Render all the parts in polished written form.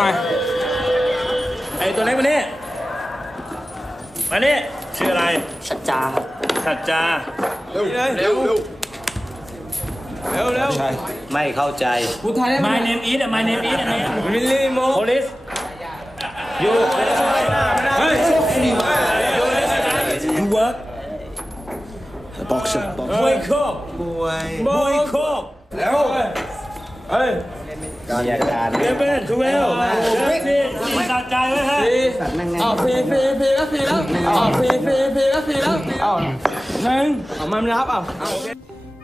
หน่อยไอตัวเล็กมานี่ชื่ออะไรสัจจาเร็วใช่ไม่เข้าใจ พูดไทยได้ไหม My name is My name is Police You You work boxer มวยโคกแล้วมีอาการ เดี๋ยวเป็นทูเวลพี่สะใจไว้ฮะฟรีแล้วมานับ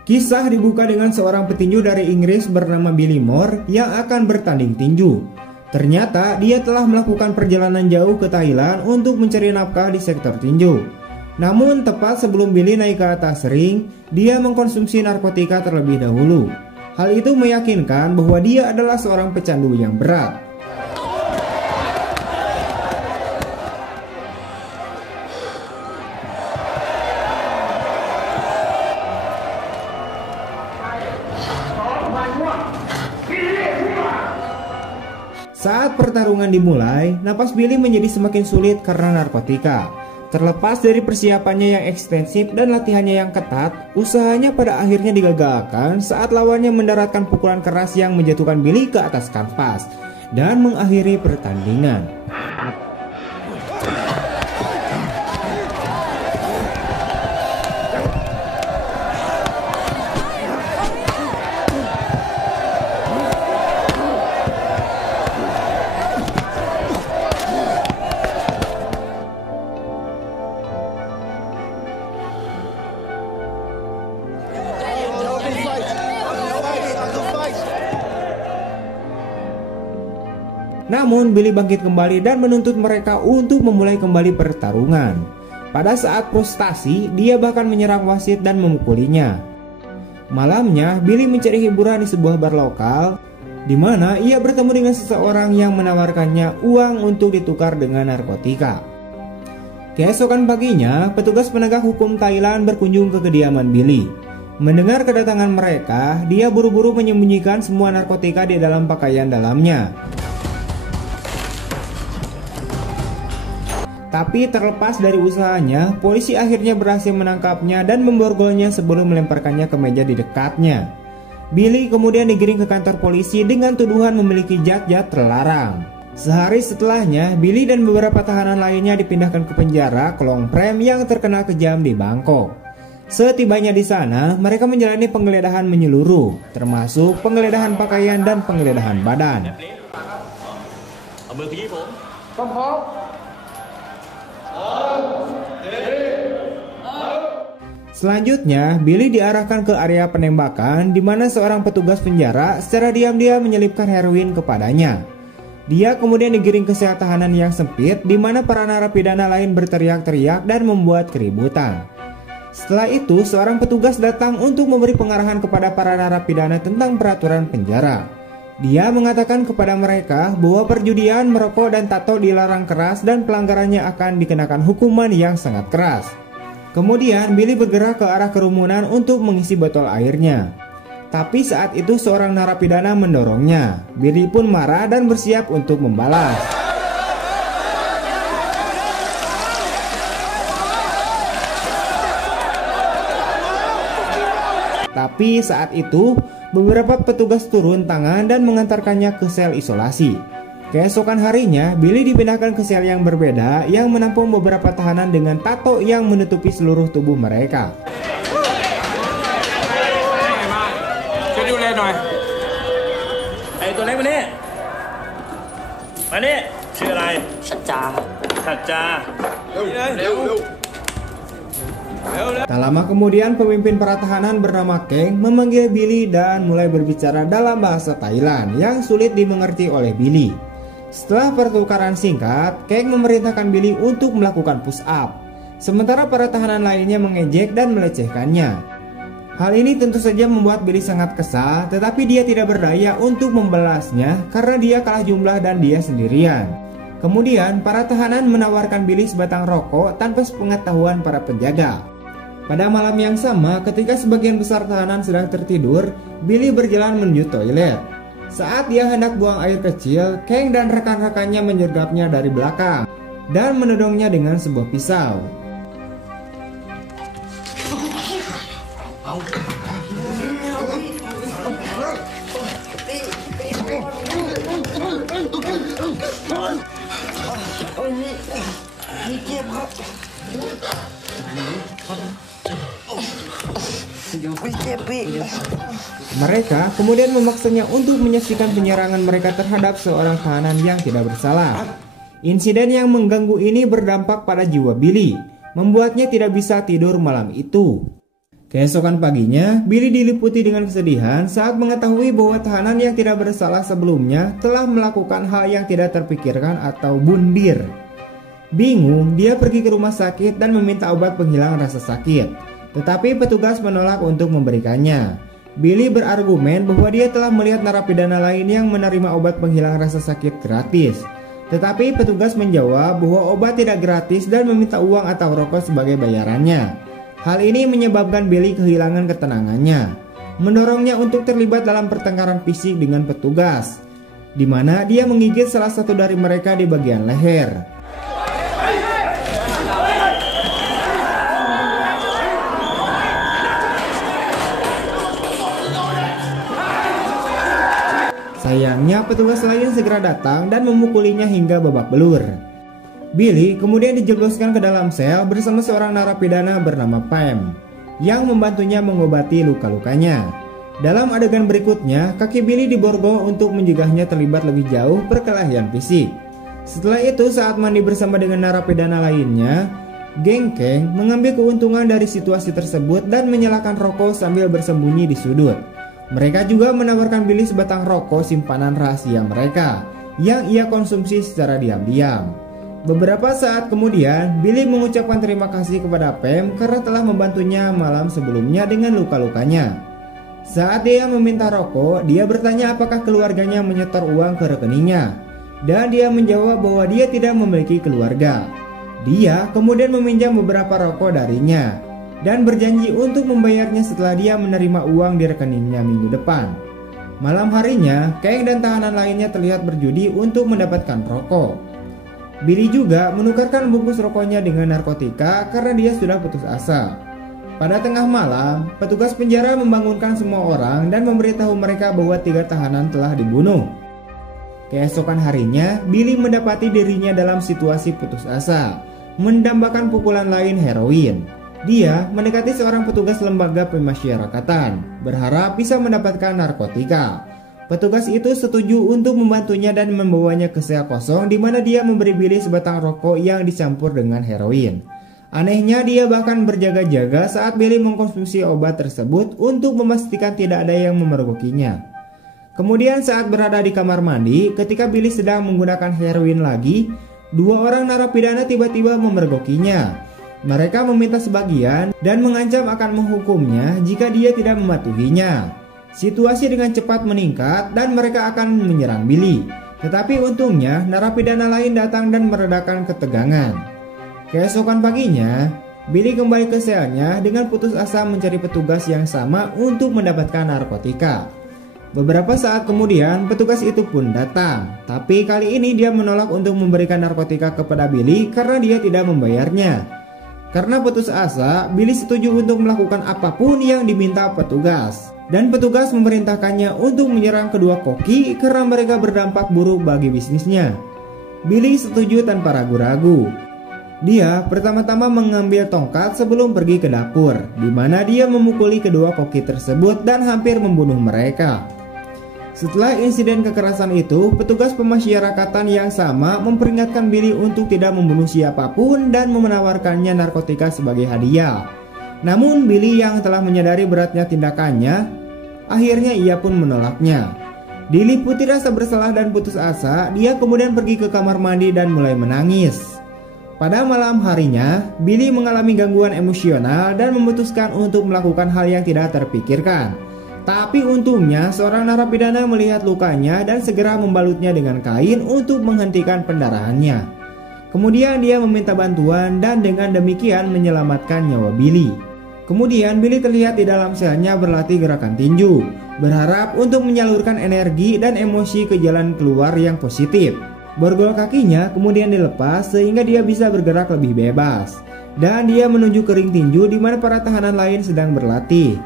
Kisah dibuka dengan seorang petinju dari Inggris bernama Billy Moore yang akan bertanding tinju. Ternyata dia telah melakukan perjalanan jauh ke Thailand untuk mencari nafkah di sektor tinju. Namun tepat sebelum Billy naik ke atas ring, dia mengkonsumsi narkotika terlebih dahulu. Hal itu meyakinkan bahwa dia adalah seorang pecandu yang berat. Saat pertarungan dimulai, napas Billy menjadi semakin sulit karena narkotika. Terlepas dari persiapannya yang ekstensif dan latihannya yang ketat, usahanya pada akhirnya digagalkan saat lawannya mendaratkan pukulan keras yang menjatuhkan Billy ke atas kanvas dan mengakhiri pertandingan. Namun Billy bangkit kembali dan menuntut mereka untuk memulai kembali pertarungan. Pada saat frustasi, dia bahkan menyerang wasit dan memukulinya. Malamnya, Billy mencari hiburan di sebuah bar lokal, di mana ia bertemu dengan seseorang yang menawarkannya uang untuk ditukar dengan narkotika. Keesokan paginya, petugas penegak hukum Thailand berkunjung ke kediaman Billy. Mendengar kedatangan mereka, dia buru-buru menyembunyikan semua narkotika di dalam pakaian dalamnya. Tapi terlepas dari usahanya, polisi akhirnya berhasil menangkapnya dan memborgolnya sebelum melemparkannya ke meja di dekatnya. Billy kemudian digiring ke kantor polisi dengan tuduhan memiliki zat-zat terlarang. Sehari setelahnya, Billy dan beberapa tahanan lainnya dipindahkan ke penjara Klong Prem yang terkenal kejam di Bangkok. Setibanya di sana, mereka menjalani penggeledahan menyeluruh, termasuk penggeledahan pakaian dan penggeledahan badan. Selanjutnya, Billy diarahkan ke area penembakan di mana seorang petugas penjara secara diam-diam menyelipkan heroin kepadanya. Dia kemudian digiring ke sel tahanan yang sempit di mana para narapidana lain berteriak-teriak dan membuat keributan. Setelah itu, seorang petugas datang untuk memberi pengarahan kepada para narapidana tentang peraturan penjara. Dia mengatakan kepada mereka bahwa perjudian, merokok, dan tato dilarang keras dan pelanggarannya akan dikenakan hukuman yang sangat keras. Kemudian Billy bergerak ke arah kerumunan untuk mengisi botol airnya. Tapi saat itu seorang narapidana mendorongnya. Billy pun marah dan bersiap untuk membalas. Tapi saat itu beberapa petugas turun tangan dan mengantarkannya ke sel isolasi. Keesokan harinya, Billy dipindahkan ke sel yang berbeda yang menampung beberapa tahanan dengan tato yang menutupi seluruh tubuh mereka.ตัวเล็กมานี่ชื่ออะไรสัจจาเร็ว Tak lama kemudian pemimpin para tahanan bernama Keng memanggil Billy dan mulai berbicara dalam bahasa Thailand yang sulit dimengerti oleh Billy. Setelah pertukaran singkat, Keng memerintahkan Billy untuk melakukan push up, sementara para tahanan lainnya mengejek dan melecehkannya. Hal ini tentu saja membuat Billy sangat kesal, tetapi dia tidak berdaya untuk membalasnya karena dia kalah jumlah dan dia sendirian. Kemudian para tahanan menawarkan Billy sebatang rokok tanpa sepengetahuan para penjaga. Pada malam yang sama, ketika sebagian besar tahanan sedang tertidur, Billy berjalan menuju toilet. Saat dia hendak buang air kecil, Kang dan rekan-rekannya menyergapnya dari belakang dan menodongnya dengan sebuah pisau. Mereka kemudian memaksanya untuk menyaksikan penyerangan mereka terhadap seorang tahanan yang tidak bersalah. Insiden yang mengganggu ini berdampak pada jiwa Billy, membuatnya tidak bisa tidur malam itu. Keesokan paginya, Billy diliputi dengan kesedihan saat mengetahui bahwa tahanan yang tidak bersalah sebelumnya telah melakukan hal yang tidak terpikirkan atau bundir. Bingung, dia pergi ke rumah sakit dan meminta obat penghilang rasa sakit, tetapi petugas menolak untuk memberikannya. Billy berargumen bahwa dia telah melihat narapidana lain yang menerima obat penghilang rasa sakit gratis. Tetapi petugas menjawab bahwa obat tidak gratis dan meminta uang atau rokok sebagai bayarannya. Hal ini menyebabkan Billy kehilangan ketenangannya, mendorongnya untuk terlibat dalam pertengkaran fisik dengan petugas, di mana dia menggigit salah satu dari mereka di bagian leher. Sayangnya petugas lain segera datang dan memukulinya hingga babak belur. Billy kemudian dijebloskan ke dalam sel bersama seorang narapidana bernama Pam yang membantunya mengobati luka-lukanya. Dalam adegan berikutnya, kaki Billy diborgol untuk mencegahnya terlibat lebih jauh perkelahian fisik. Setelah itu, saat mandi bersama dengan narapidana lainnya, geng Kang mengambil keuntungan dari situasi tersebut dan menyalakan rokok sambil bersembunyi di sudut. Mereka juga menawarkan Billy sebatang rokok simpanan rahasia mereka yang ia konsumsi secara diam-diam. Beberapa saat kemudian, Billy mengucapkan terima kasih kepada Pam karena telah membantunya malam sebelumnya dengan luka-lukanya. Saat dia meminta rokok, dia bertanya apakah keluarganya menyetor uang ke rekeningnya, dan dia menjawab bahwa dia tidak memiliki keluarga. Dia kemudian meminjam beberapa rokok darinya dan berjanji untuk membayarnya setelah dia menerima uang di rekeningnya minggu depan. Malam harinya, Kang dan tahanan lainnya terlihat berjudi untuk mendapatkan rokok. Billy juga menukarkan bungkus rokoknya dengan narkotika karena dia sudah putus asa. Pada tengah malam, petugas penjara membangunkan semua orang dan memberitahu mereka bahwa 3 tahanan telah dibunuh. Keesokan harinya, Billy mendapati dirinya dalam situasi putus asa, mendambakan pukulan lain heroin. Dia mendekati seorang petugas lembaga pemasyarakatan, berharap bisa mendapatkan narkotika. Petugas itu setuju untuk membantunya dan membawanya ke sel kosong di mana dia memberi Billy sebatang rokok yang dicampur dengan heroin. Anehnya, dia bahkan berjaga-jaga saat Billy mengkonsumsi obat tersebut untuk memastikan tidak ada yang memergokinya. Kemudian saat berada di kamar mandi, ketika Billy sedang menggunakan heroin lagi, 2 orang narapidana tiba-tiba memergokinya. Mereka meminta sebagian dan mengancam akan menghukumnya jika dia tidak mematuhinya. Situasi dengan cepat meningkat dan mereka akan menyerang Billy. Tetapi untungnya narapidana lain datang dan meredakan ketegangan. Keesokan paginya, Billy kembali ke selnya dengan putus asa mencari petugas yang sama untuk mendapatkan narkotika. Beberapa saat kemudian petugas itu pun datang, tapi kali ini dia menolak untuk memberikan narkotika kepada Billy karena dia tidak membayarnya. Karena putus asa, Billy setuju untuk melakukan apapun yang diminta petugas. Dan petugas memerintahkannya untuk menyerang kedua koki karena mereka berdampak buruk bagi bisnisnya. Billy setuju tanpa ragu-ragu. Dia pertama-tama mengambil tongkat sebelum pergi ke dapur, di mana dia memukuli kedua koki tersebut dan hampir membunuh mereka. Setelah insiden kekerasan itu, petugas pemasyarakatan yang sama memperingatkan Billy untuk tidak membunuh siapapun dan menawarkannya narkotika sebagai hadiah. Namun Billy yang telah menyadari beratnya tindakannya, akhirnya ia pun menolaknya. Diliputi rasa bersalah dan putus asa, dia kemudian pergi ke kamar mandi dan mulai menangis. Pada malam harinya, Billy mengalami gangguan emosional dan memutuskan untuk melakukan hal yang tidak terpikirkan. Tapi untungnya seorang narapidana melihat lukanya dan segera membalutnya dengan kain untuk menghentikan pendarahannya. Kemudian dia meminta bantuan dan dengan demikian menyelamatkan nyawa Billy. Kemudian Billy terlihat di dalam selnya berlatih gerakan tinju. berharap untuk menyalurkan energi dan emosi ke jalan keluar yang positif. Borgol kakinya kemudian dilepas sehingga dia bisa bergerak lebih bebas. Dan dia menuju ke ring tinju di mana para tahanan lain sedang berlatih.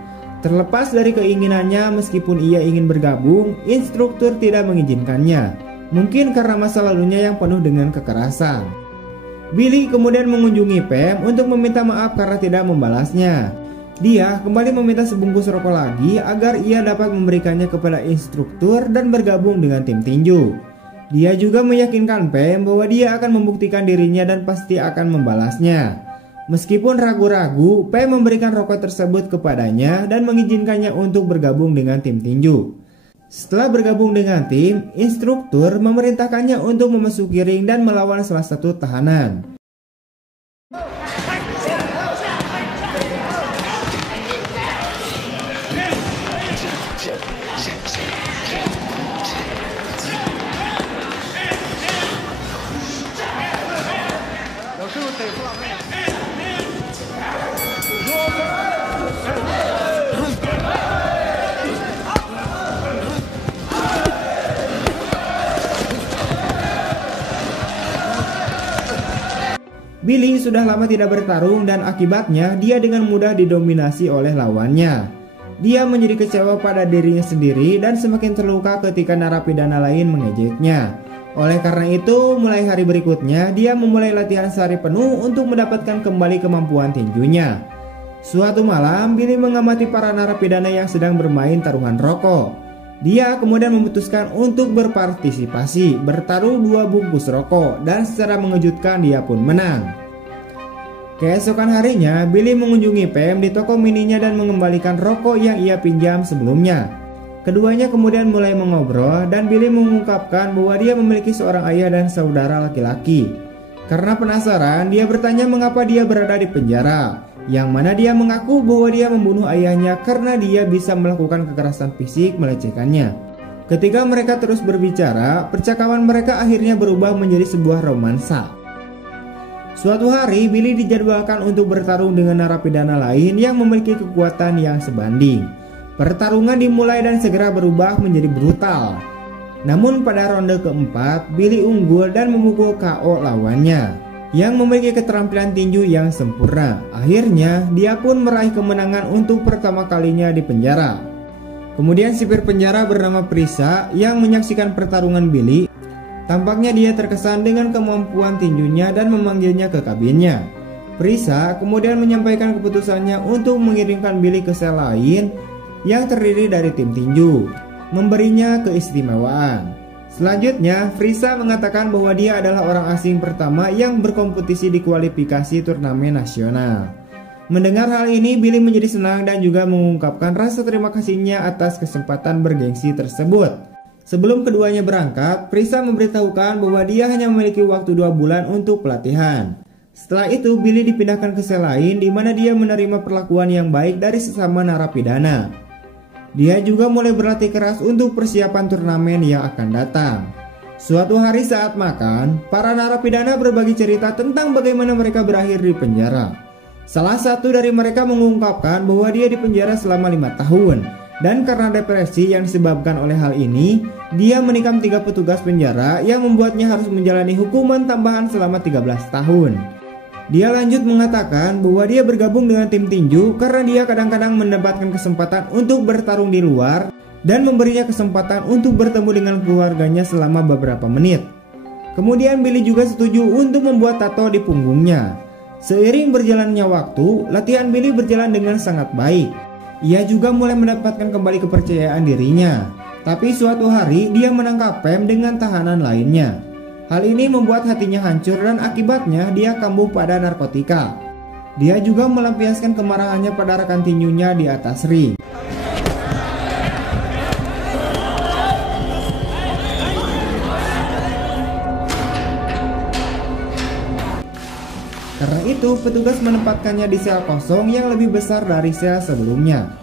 Terlepas dari keinginannya, meskipun ia ingin bergabung, instruktur tidak mengizinkannya. Mungkin karena masa lalunya yang penuh dengan kekerasan. Billy kemudian mengunjungi Pam untuk meminta maaf karena tidak membalasnya. Dia kembali meminta sebungkus rokok lagi agar ia dapat memberikannya kepada instruktur dan bergabung dengan tim tinju. Dia juga meyakinkan Pam bahwa dia akan membuktikan dirinya dan pasti akan membalasnya. Meskipun ragu-ragu, Pam memberikan rokok tersebut kepadanya dan mengizinkannya untuk bergabung dengan tim tinju. Setelah bergabung dengan tim, instruktur memerintahkannya untuk memasuki ring dan melawan salah satu tahanan. Billy sudah lama tidak bertarung dan akibatnya dia dengan mudah didominasi oleh lawannya. Dia menjadi kecewa pada dirinya sendiri dan semakin terluka ketika narapidana lain mengejeknya. Oleh karena itu, mulai hari berikutnya dia memulai latihan sehari penuh untuk mendapatkan kembali kemampuan tinjunya. Suatu malam, Billy mengamati para narapidana yang sedang bermain taruhan rokok. Dia kemudian memutuskan untuk berpartisipasi, bertaruh 2 bungkus rokok, dan secara mengejutkan dia pun menang. Keesokan harinya, Billy mengunjungi Pam di toko mininya dan mengembalikan rokok yang ia pinjam sebelumnya. Keduanya kemudian mulai mengobrol dan Billy mengungkapkan bahwa dia memiliki seorang ayah dan saudara laki-laki. Karena penasaran, dia bertanya mengapa dia berada di penjara, yang mana dia mengaku bahwa dia membunuh ayahnya karena dia bisa melakukan kekerasan fisik melecehkannya. Ketika mereka terus berbicara, percakapan mereka akhirnya berubah menjadi sebuah romansa. Suatu hari, Billy dijadwalkan untuk bertarung dengan narapidana lain yang memiliki kekuatan yang sebanding. Pertarungan dimulai dan segera berubah menjadi brutal. Namun pada ronde keempat, Billy unggul dan memukul KO lawannya yang memiliki keterampilan tinju yang sempurna. Akhirnya, dia pun meraih kemenangan untuk pertama kalinya di penjara. Kemudian sipir penjara bernama Prisa yang menyaksikan pertarungan Billy. Tampaknya dia terkesan dengan kemampuan tinjunya dan memanggilnya ke kabinnya. Prisa kemudian menyampaikan keputusannya untuk mengirimkan Billy ke sel lain yang terdiri dari tim tinju, memberinya keistimewaan. Selanjutnya, Prisa mengatakan bahwa dia adalah orang asing pertama yang berkompetisi di kualifikasi turnamen nasional. Mendengar hal ini, Billy menjadi senang dan juga mengungkapkan rasa terima kasihnya atas kesempatan bergengsi tersebut. Sebelum keduanya berangkat, Prisa memberitahukan bahwa dia hanya memiliki waktu 2 bulan untuk pelatihan. Setelah itu, Billy dipindahkan ke sel lain di mana dia menerima perlakuan yang baik dari sesama narapidana. Dia juga mulai berlatih keras untuk persiapan turnamen yang akan datang. Suatu hari saat makan, para narapidana berbagi cerita tentang bagaimana mereka berakhir di penjara. Salah satu dari mereka mengungkapkan bahwa dia di penjara selama 5 tahun. Dan karena depresi yang disebabkan oleh hal ini, dia menikam 3 petugas penjara yang membuatnya harus menjalani hukuman tambahan selama 13 tahun. Dia lanjut mengatakan bahwa dia bergabung dengan tim tinju karena dia kadang-kadang mendapatkan kesempatan untuk bertarung di luar dan memberinya kesempatan untuk bertemu dengan keluarganya selama beberapa menit. Kemudian Billy juga setuju untuk membuat tato di punggungnya. Seiring berjalannya waktu, latihan Billy berjalan dengan sangat baik. Ia juga mulai mendapatkan kembali kepercayaan dirinya. Tapi suatu hari dia menangkap Pam dengan tahanan lainnya. Hal ini membuat hatinya hancur dan akibatnya dia kambuh pada narkotika. Dia juga melampiaskan kemarahannya pada rekan tinjunya di atas ring. Karena itu, petugas menempatkannya di sel kosong yang lebih besar dari sel sebelumnya.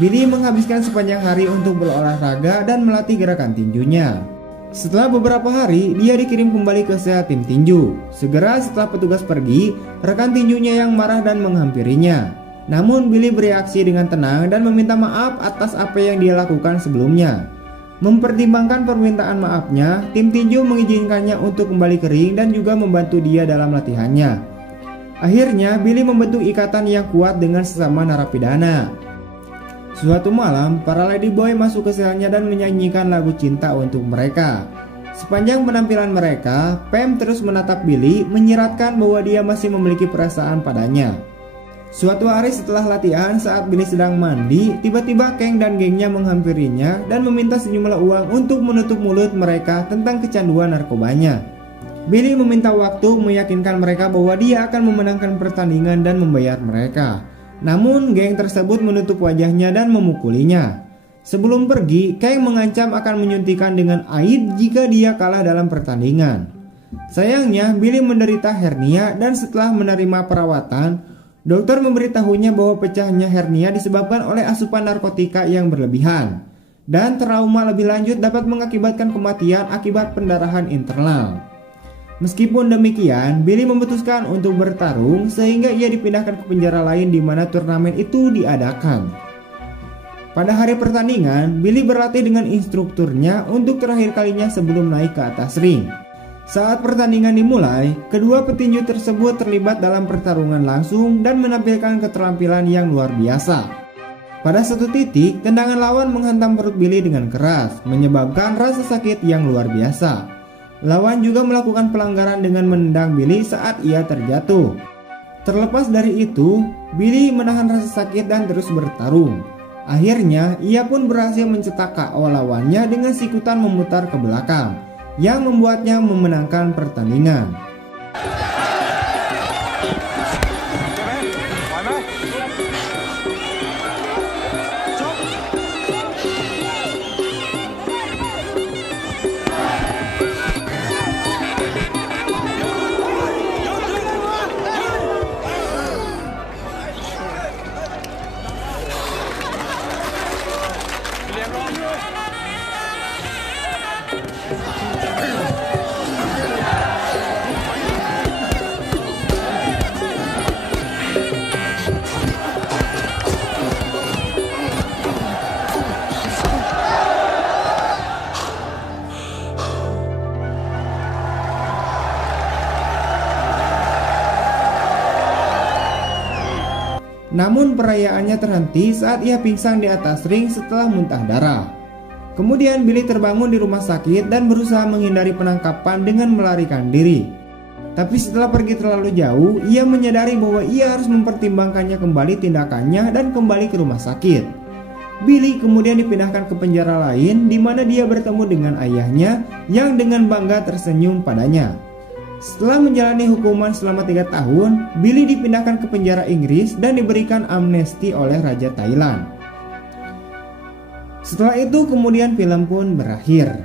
Billy menghabiskan sepanjang hari untuk berolahraga dan melatih gerakan tinjunya. Setelah beberapa hari, dia dikirim kembali ke sel tim tinju. Segera setelah petugas pergi, rekan tinjunya yang marah dan menghampirinya. Namun Billy bereaksi dengan tenang dan meminta maaf atas apa yang dia lakukan sebelumnya. Mempertimbangkan permintaan maafnya, tim tinju mengizinkannya untuk kembali ke ring dan juga membantu dia dalam latihannya. Akhirnya Billy membentuk ikatan yang kuat dengan sesama narapidana. Suatu malam, para ladyboy masuk ke selnya dan menyanyikan lagu cinta untuk mereka. Sepanjang penampilan mereka, Pam terus menatap Billy, menyiratkan bahwa dia masih memiliki perasaan padanya. Suatu hari setelah latihan, saat Billy sedang mandi, tiba-tiba Kang dan gengnya menghampirinya dan meminta sejumlah uang untuk menutup mulut mereka tentang kecanduan narkobanya. Billy meminta waktu meyakinkan mereka bahwa dia akan memenangkan pertandingan dan membayar mereka. Namun geng tersebut menutup wajahnya dan memukulinya. Sebelum pergi, Kang mengancam akan menyuntikkan dengan air jika dia kalah dalam pertandingan. Sayangnya, Billy menderita hernia dan setelah menerima perawatan, dokter memberitahunya bahwa pecahnya hernia disebabkan oleh asupan narkotika yang berlebihan. Dan trauma lebih lanjut dapat mengakibatkan kematian akibat pendarahan internal. Meskipun demikian, Billy memutuskan untuk bertarung sehingga ia dipindahkan ke penjara lain di mana turnamen itu diadakan. Pada hari pertandingan, Billy berlatih dengan instrukturnya untuk terakhir kalinya sebelum naik ke atas ring. Saat pertandingan dimulai, kedua petinju tersebut terlibat dalam pertarungan langsung dan menampilkan keterampilan yang luar biasa. Pada satu titik, tendangan lawan menghantam perut Billy dengan keras, menyebabkan rasa sakit yang luar biasa. Lawan juga melakukan pelanggaran dengan menendang Billy saat ia terjatuh. Terlepas dari itu, Billy menahan rasa sakit dan terus bertarung. Akhirnya, ia pun berhasil mencetak KO lawannya dengan sikutan memutar ke belakang, yang membuatnya memenangkan pertandingan. Namun perayaannya terhenti saat ia pingsan di atas ring setelah muntah darah. Kemudian Billy terbangun di rumah sakit dan berusaha menghindari penangkapan dengan melarikan diri. Tapi setelah pergi terlalu jauh, ia menyadari bahwa ia harus mempertimbangkannya kembali tindakannya dan kembali ke rumah sakit. Billy kemudian dipindahkan ke penjara lain di mana dia bertemu dengan ayahnya yang dengan bangga tersenyum padanya. Setelah menjalani hukuman selama 3 tahun, Billy dipindahkan ke penjara Inggris dan diberikan amnesti oleh Raja Thailand. Setelah itu kemudian film pun berakhir.